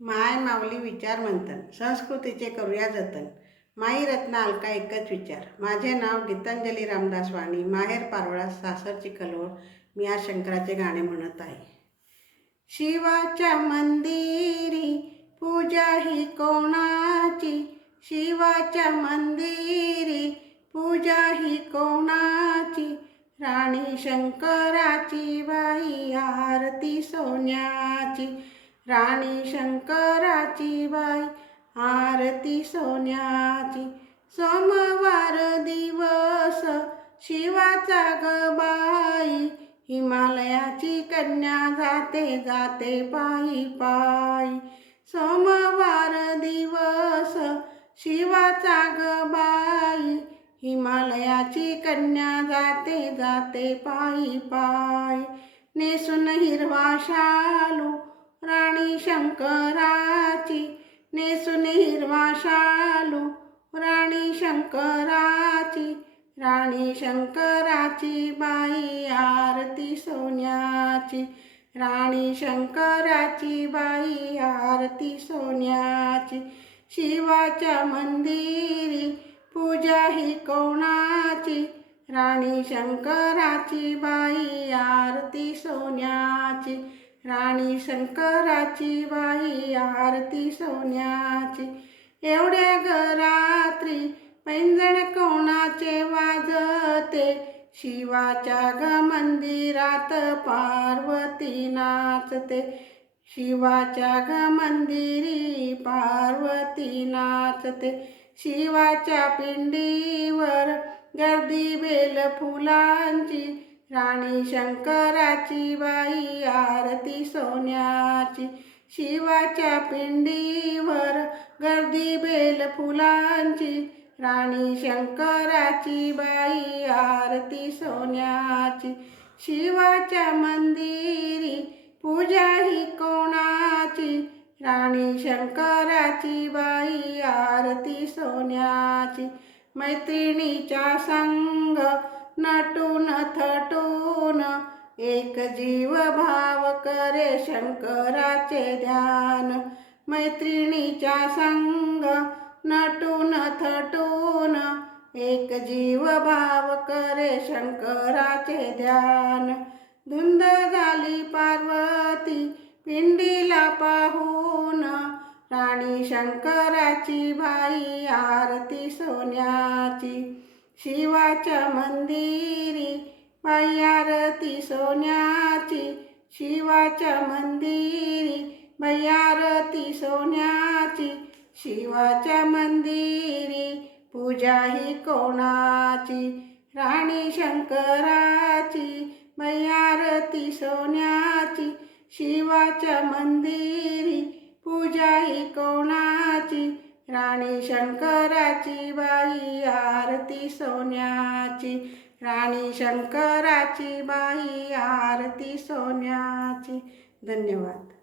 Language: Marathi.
माय माऊली विचार मंथन, संस्कृतीचे करूया जतन. माई रत्ना अलका एकच विचार. माझे नाव गीतांजली रामदास वाणी, माहेर पारोळा, सासर चिखलवड. मी आज शंकराचे गाणे म्हणत आहे. शिवाच्या मंदिरी पूजा ही कोणाची, शिवाच्या मंदिरी पूजा ही कोणाची. राणी शंकराची बाई आरती सोन्याची, राणी शंकराची बाई आरती सोन्याची. सोमवार दिवस शिवाचा ग बाई, हिमालयाची कन्या जाते जाते पायी पायी. सोमवार दिवस शिवाचा ग बाई, हिमालयाची कन्या जाते जाते पायी पायी. नेसून हिरवा शालू राणी शंकराची, नेसून हिरवा शालू राणी शंकराची. राणी शंकराची बाई आरती सोन्याची, राणी शंकराची बाई आरती सोन्याची. शिवाच्या मंदिरी पूजा ही कोणाची, राणी शंकराची बाई आरती सोन्याची, राणी शंकराची बाई आरती सोन्याची. एवढ्या ग रात्री पैंजण कोणाचे वाजते, शिवाच्या ग मंदिरात पार्वती नाचते. शिवाच्या ग मंदिरी पार्वती नाचते. शिवाच्या पिंडीवर गर्दी बेल फुलांची, राणी शंकराची बाई आरती सोन्याची. शिवाच्या पिंडीवर गर्दी बेल फुलांची, राणी शंकराची बाई आरती सोन्याची. शिवाच्या मंदिरी पूजा ही कोणाची, राणी शंकराची बाई आरती सोन्याची. मैत्रिणीच्या संग नटून थटून, एक जीव भाव करे शंकराचे ध्यान. मैत्रिणीच्या संग नटून थटून, एक जीव भाव करे शंकराचे ध्यान. धुंद झाली पार्वती पिंडीला पाहून, राणी शंकराची बाई आरती सोन्याची. शिवाच्या मंदिरी बाई आरती सोन्याची, शिवाच्या मंदिरी बाई आरती सोन्याची. शिवाच्या मंदिरी पूजा ही कोणाची, राणी शंकराची बाई आरती सोन्याची. शिवाच्या मंदिरी पूजा ही कोणाची, राणी शंकराची बाई आरती सोन्याची, राणी शंकराची बाई आरती सोन्याची. धन्यवाद.